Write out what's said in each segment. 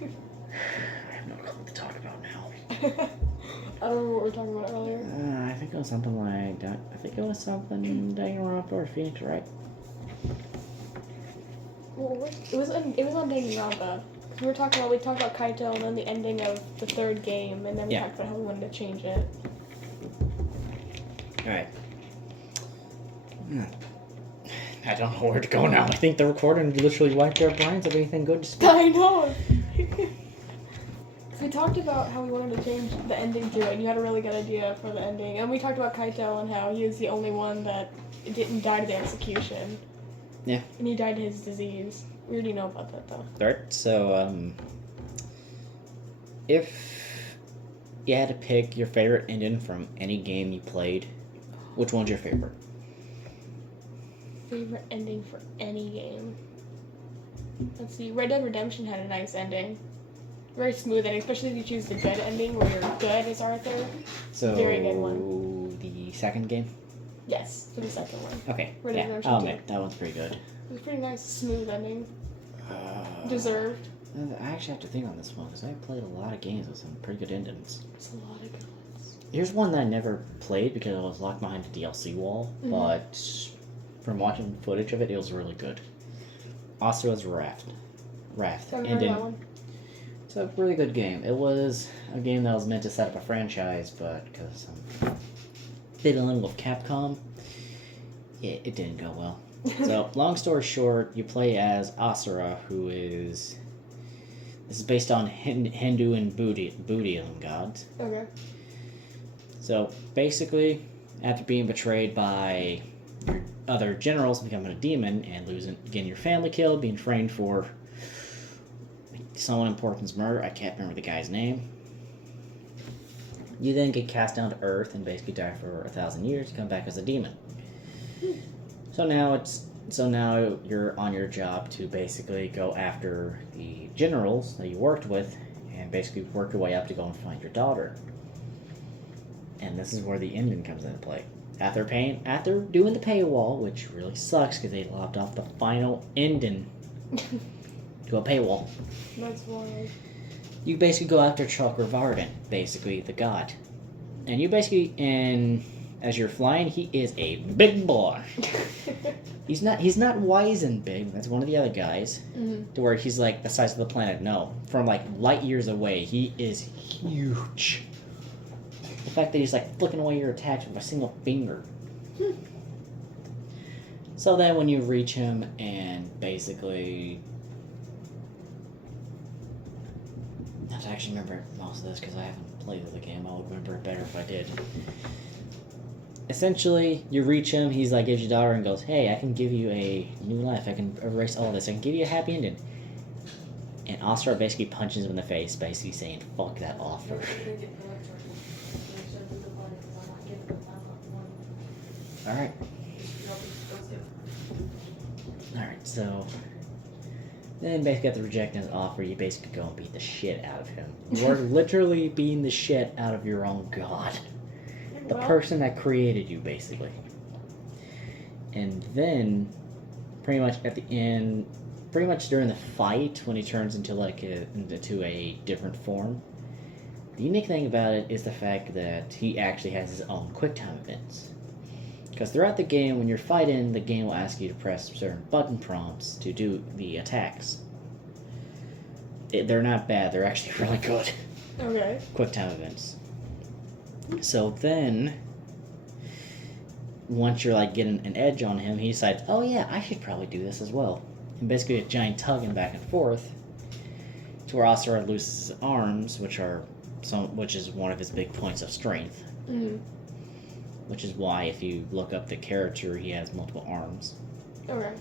I have no clue what to talk about now. I don't remember what we were talking about earlier. I think it was something like that. I think it was something Danganronpa or Phoenix Wright. Well, it was on Danganronpa. We talked about Kaito and then the ending of the third game, and then we talked about how we wanted to change it. Alright. I don't know where to go now. I think the recording literally wiped our brains of anything good to speak. I know! We talked about how we wanted to change the ending to it, and you had a really good idea for the ending. And we talked about Kaito and how he was the only one that didn't die to the execution. Yeah. And he died to his disease. We already know about that, though. Alright, so, if you had to pick your favorite ending from any game you played, which one's your favorite? Favorite ending for any game? Let's see. Red Dead Redemption had a nice ending. Very smooth ending, especially if you choose the good ending where you're good as Arthur. So, very good one. The second game? Yes, for the second one. Okay, Red Dead Redemption I'll 2. admit, that one's pretty good. It was pretty nice, smooth ending. Deserved. I actually have to think on this one, because I played a lot of games with some pretty good endings. There's a lot of good ones. Here's one that I never played because I was locked behind the DLC wall, but from watching footage of it, it was really good. Asura's Wrath. I've heard that one. It's a really good game. It was a game that was meant to set up a franchise, but because they dealing with Capcom, it didn't go well. So, long story short, you play as Asura, who is... This is based on Hindu and Buddhism gods. Okay. So, basically, after being betrayed by your other generals, becoming a demon, and getting your family killed, being framed for someone important's murder, I can't remember the guy's name. You then get cast down to Earth and basically die for 1,000 years, come back as a demon. So now you're on your job to basically go after the generals that you worked with and basically work your way up to go and find your daughter. And this is where the ending comes into play. After doing the paywall, which really sucks because they lopped off the final ending to a paywall. That's wild. You basically go after Chakravartin, basically the god. And you basically, as you're flying, he is a big boy. He's not wise and big. That's one of the other guys. Mm-hmm. To where he's like the size of the planet. No, from like light years away, he is huge. The fact that he's like flicking away your attacks with a single finger. So then when you reach him and basically... I have to actually remember most of this because I haven't played the game. I would remember it better if I did. Essentially, you reach him, he's like, gives you daughter and goes, hey, I can give you a new life. I can erase all this. I can give you a happy ending. And Asura basically punches him in the face, basically saying, fuck that offer. Alright. Alright, so... Then basically after rejecting his offer, you basically go and beat the shit out of him. You're literally beating the shit out of your own god. The person that created you, basically. And then, pretty much at the end, pretty much during the fight, when he turns into into a different form, the unique thing about it is the fact that he actually has his own QuickTime events. Because throughout the game, when you're fighting, the game will ask you to press certain button prompts to do the attacks. They're not bad, they're actually really good. Okay. QuickTime events. So then, once you're like getting an edge on him, he decides, oh yeah, I should probably do this as well. And basically a giant tugging back and forth, to where Asura loses his arms, which is one of his big points of strength. Mm-hmm. Which is why, if you look up the character, he has multiple arms. Okay.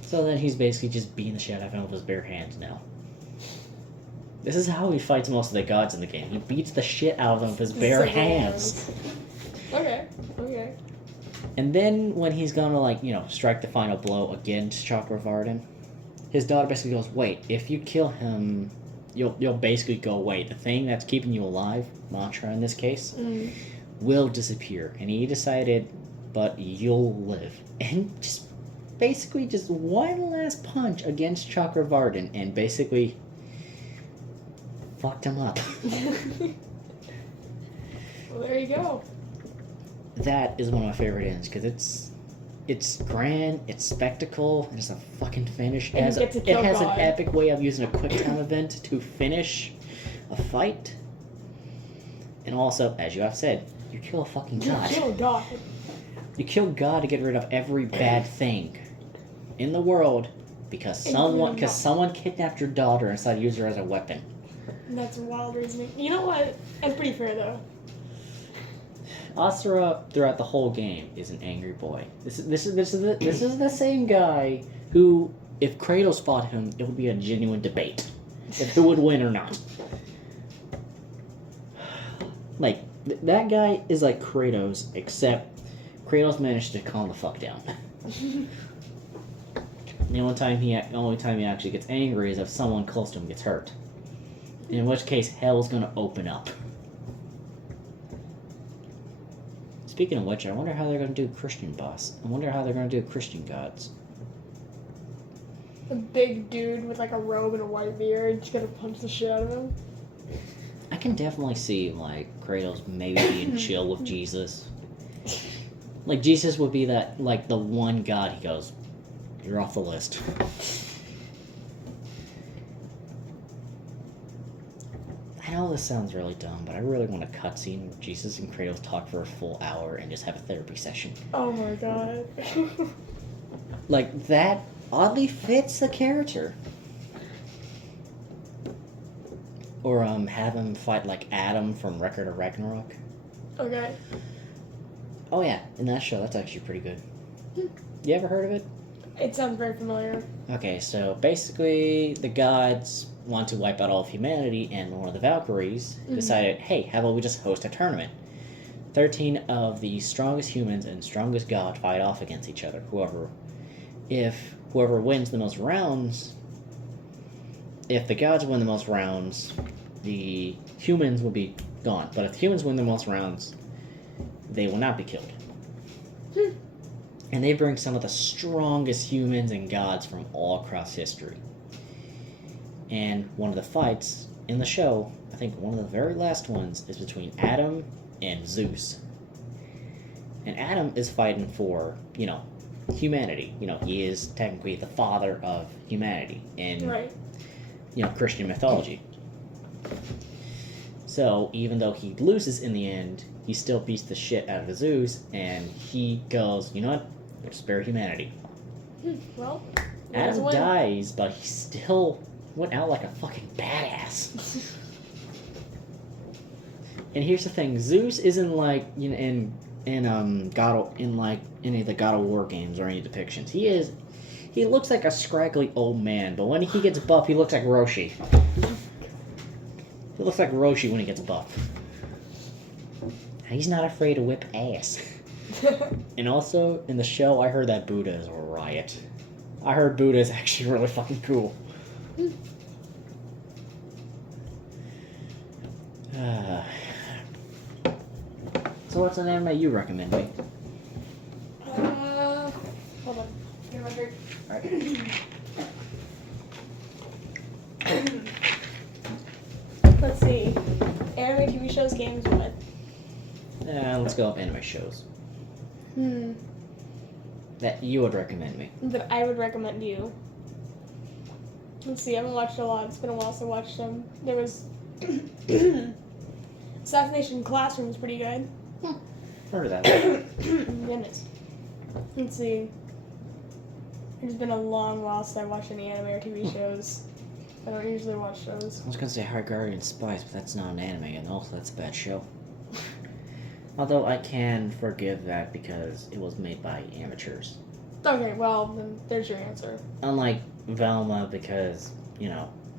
So then he's basically just beating the shit out of him with his bare hands now. This is how he fights most of the gods in the game. He beats the shit out of them with his bare hands. Okay. And then when he's gonna, strike the final blow against Chakravartin, his daughter basically goes, wait, if you kill him, you'll basically go away. The thing that's keeping you alive, mantra in this case, will disappear. And he decided, but you'll live. And just one last punch against Chakravartin, and basically fucked him up. Well, there you go. That is one of my favorite ends because it's grand, it's spectacle, it's a fucking finish. And you get to kill it has God. an epic way of using a quick time event to finish a fight. And also, as you have said, you kill a fucking god. You kill God. You kill God to get rid of every bad thing in the world because someone kidnapped your daughter and decided to use her as a weapon. That's wild reasoning. You know what? That's pretty fair though. Asura, throughout the whole game, is an angry boy. This is the same guy who, if Kratos fought him, it would be a genuine debate if who would win or not. Like that guy is like Kratos, except Kratos managed to calm the fuck down. The only time he actually gets angry is if someone close to him gets hurt. In which case, hell's gonna open up. Speaking of which, I wonder how they're gonna do Christian boss. I wonder how they're gonna do Christian gods. A big dude with like a robe and a white beard, just gonna punch the shit out of him. I can definitely see like Kratos maybe being chill with Jesus. Like Jesus would be that like the one god he goes, you're off the list. I know this sounds really dumb, but I really want a cutscene where Jesus and Kratos talk for a full hour and just have a therapy session. Oh my god. Like, that oddly fits the character. Or, have him fight, like, Adam from Record of Ragnarok. Okay. Oh, yeah, in that show, that's actually pretty good. You ever heard of it? It sounds very familiar. Okay, so basically, the gods want to wipe out all of humanity, and one of the Valkyries decided, hey, how about we just host a tournament? 13 of the strongest humans and strongest god fight off against each other. Whoever wins the most rounds, if the gods win the most rounds, the humans will be gone. But if the humans win the most rounds, they will not be killed. And they bring some of the strongest humans and gods from all across history. And one of the fights in the show, I think one of the very last ones, is between Adam and Zeus. And Adam is fighting for, humanity. He is technically the father of humanity in, Christian mythology. So even though he loses in the end, he still beats the shit out of Zeus, and he goes, you know what? We'll spare humanity. Well, Adam dies, but he still went out like a fucking badass. And here's the thing: Zeus isn't like in like any of the God of War games or any depictions. He looks like a scraggly old man, but when he gets buff, he looks like Roshi. He looks like Roshi when he gets buff. He's not afraid to whip ass. And also, in the show, I heard that Buddha is a riot. I heard Buddha is actually really fucking cool. So what's an anime you recommend me? Hold on. Get my drink. Alright. Let's see. Anime, TV shows, games, what? Let's go with anime shows. That you would recommend me. That I would recommend you. Let's see, I haven't watched a lot. It's been a while since I watched them. There was... Assassination Classroom was pretty good. Heard of that. Goodness. Let's see. It's been a long while since I watched any anime or TV shows. I don't usually watch shows. I was gonna say Hard Guardian Spice, but that's not an anime, and also that's a bad show. Although I can forgive that because it was made by amateurs. Okay, well, then there's your answer. Unlike Velma, because, it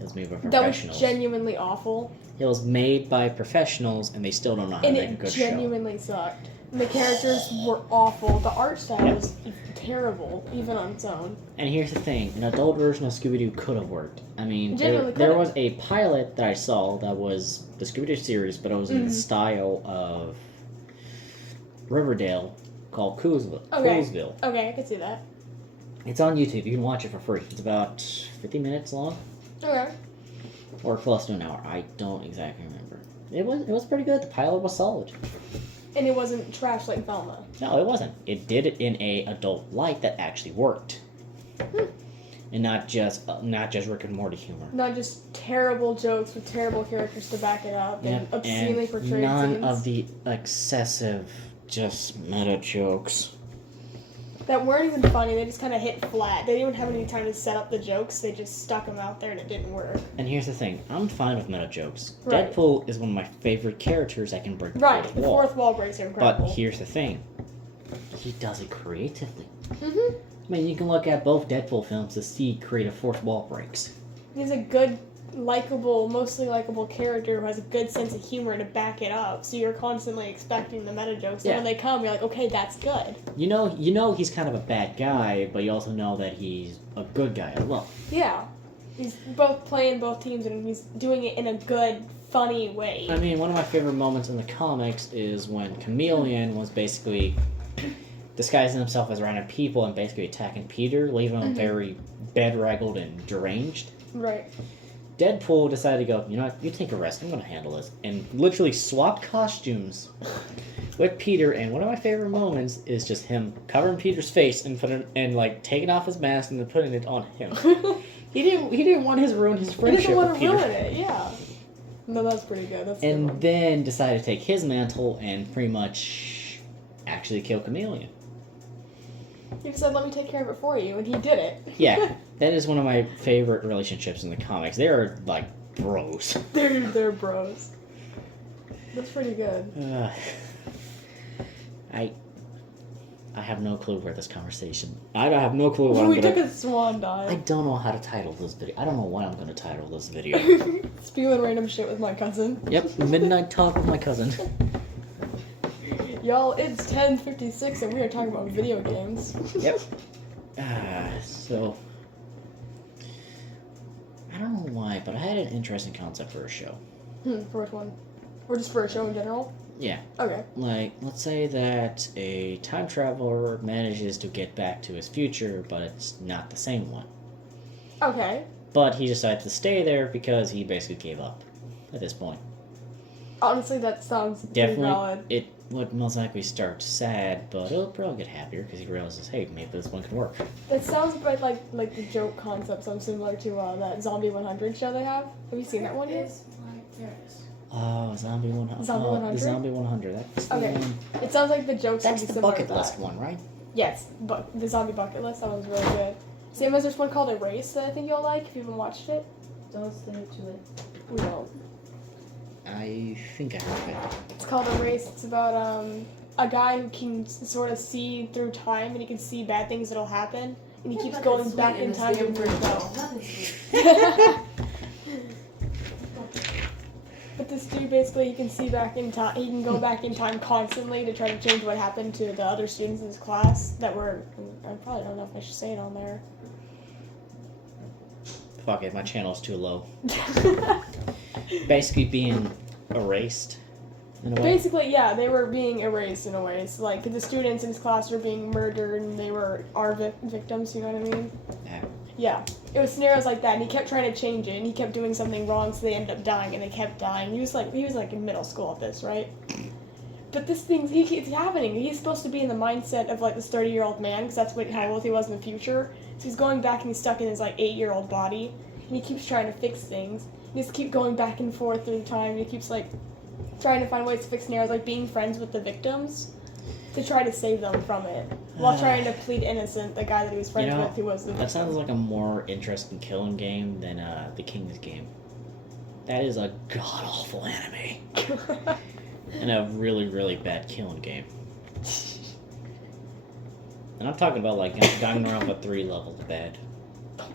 was made by That professionals. was genuinely awful. It was made by professionals, and they still don't know how to make a good show. And it genuinely sucked. The characters were awful. The art style was terrible, even on its own. And here's the thing, an adult version of Scooby-Doo could have worked. I mean, Genuinely there could've. was a pilot that I saw that was the Scooby-Doo series, but it was in the style of Riverdale, called Coolsville. Okay, I can see that. It's on YouTube. You can watch it for free. It's about 50 minutes long. Okay. or close to an hour. I don't exactly remember. It was pretty good. The pilot was solid. And it wasn't trash like Velma. No, it wasn't. It did it in a adult light that actually worked, and not just Rick and Morty humor. Not just terrible jokes with terrible characters to back it up and obscenely portrayed none scenes. of the excessive, just meta jokes. That weren't even funny. They just kind of hit flat. They didn't even have any time to set up the jokes. They just stuck them out there and it didn't work. And here's the thing. I'm fine with meta jokes. Right. Deadpool is one of my favorite characters that can break the Right. fourth The wall. fourth wall breaks are incredible. But here's the thing. He does it creatively. Mm-hmm. I mean, you can look at both Deadpool films to see creative fourth wall breaks. He's a good, mostly likable character who has a good sense of humor to back it up. So you're constantly expecting the meta jokes. Yeah. And when they come, you're like, okay, that's good. You know he's kind of a bad guy, but you also know that he's a good guy as well. Yeah. He's both playing both teams and he's doing it in a good, funny way. I mean, one of my favorite moments in the comics is when Chameleon was basically disguising himself as random people and basically attacking Peter, leaving him very bedraggled and deranged. Right. Deadpool decided to go, you know what, you take a rest, I'm going to handle this. And literally swapped costumes with Peter, and one of my favorite moments is just him covering Peter's face and taking off his mask and then putting it on him. He didn't want to ruin his friendship He didn't want with to Peter. ruin it, yeah. No, that's pretty good. That's a good And one. then decided to take his mantle and pretty much actually kill Chameleon. He just said, let me take care of it for you, and he did it. Yeah, that is one of my favorite relationships in the comics. They are like bros. They're bros. That's pretty good. I have no clue where this conversation. I have no clue what We I'm took gonna. a swan I dive. don't know how to title this video. I don't know what I'm gonna title this video. Spewing random shit with my cousin. Yep, midnight talk with my cousin. Y'all, it's 10:56 and we are talking about video games. Yep. So I don't know why, but I had an interesting concept for a show. For which one? Or just for a show in general? Yeah. Okay. Like, let's say that a time traveler manages to get back to his future, but it's not the same one. Okay. But he decides to stay there because he basically gave up at this point. Honestly, that sounds pretty Definitely, valid. it would most likely start sad, but it'll probably get happier because he realizes, hey, maybe this one can work. It sounds a bit like the joke concept, so similar to that Zombie 100 show they have. Have you seen that one yet? Oh, Zombie 100. Zombie 100? The Zombie 100. That's the Okay. one. It sounds like the jokes would That's be the similar bucket to that. list one, right? Yes, but the Zombie Bucket List, that one's really good. Same as there's one called Erase that I think you'll like if you haven't watched it. Don't say it to it. We don't. I think I heard it. It's called Erase. It's about a guy who can sort of see through time and he can see bad things that'll happen. And he keeps going back in time to improve himself. But this dude basically, he can see back in time. He can go back in time constantly to try to change what happened to the other students in his class that were. I probably don't know if I should say it on there. Fuck it, my channel's too low. Basically being erased, in a way. Basically, yeah, they were being erased in a way. So, like, the students in his class were being murdered and they were our victims, you know what I mean? Yeah. Yeah. It was scenarios like that, and he kept trying to change it, and he kept doing something wrong, so they ended up dying, and they kept dying. He was like in middle school at this, right? But this thing, he keeps happening. He's supposed to be in the mindset of, like, this 30-year-old man, because that's how old he was in the future. So he's going back, and he's stuck in his, like, 8-year-old body, and he keeps trying to fix things. He just keep going back and forth through time, and he keeps, like, trying to find ways to fix scenarios, like being friends with the victims to try to save them from it, while trying to plead innocent the guy that he was friends with who was the victim. That sounds like a more interesting killing game than the King's Game. That is a god-awful anime. And a really, really bad killing game. And I'm talking about, like, going around with 3 levels bad.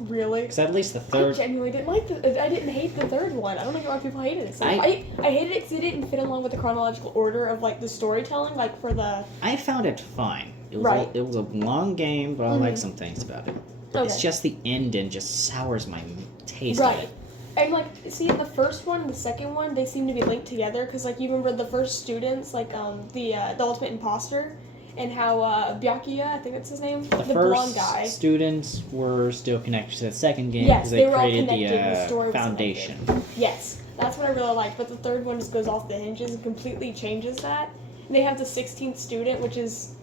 Really? Because at least the I third... genuinely didn't like I didn't hate the third one. I don't know why people hated it. So I hated it because it didn't fit along with the chronological order of, like, the storytelling, like, for the... I found it fine. It was Right. it was a long game, but I like some things about it. Okay. It's just the ending just sours my taste of Right. it. And, like, see, in the first one and the second one, they seem to be linked together, because, like, you remember the first students, like, the Ultimate Imposter, and how Byakuya, I think that's his name, The the first blonde guy. students were still connected to the second game Yes, because they were all created connected, the the story was foundation. Yes, that's what I really like. But the third one just goes off the hinges and completely changes that. And they have the 16th student, which is,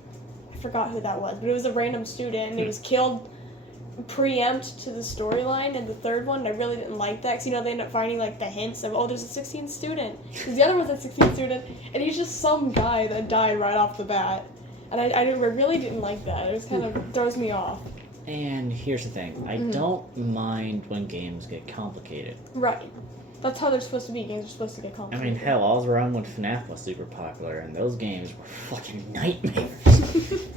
I forgot who that was, but it was a random student, and he was killed preempt to the storyline in the third one. And I really didn't like that because they end up finding like the hints of, oh, there's a 16th student, because the other one's a 16th student, and he's just some guy that died right off the bat. And I really didn't like that. It was kind of throws me off. And here's the thing, I don't mind when games get complicated. Right. That's how they're supposed to be. Games are supposed to get I complicated. mean, hell, I was around when FNAF was super popular, and those games were fucking nightmares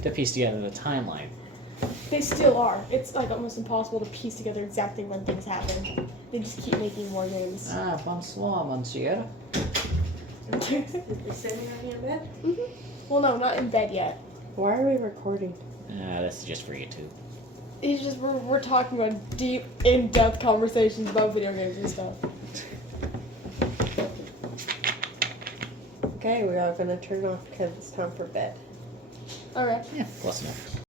to piece together the timeline. They still are. It's like almost impossible to piece together exactly when things happen. They just keep making more games. Ah, bonsoir, monsieur. Is Sammy already in bed? Well, no, not in bed yet. Why are we recording? This is just for YouTube. It's just we're talking about deep, in-depth conversations about video games and stuff. Okay, we are gonna turn off because it's time for bed. All right. Yeah, close enough.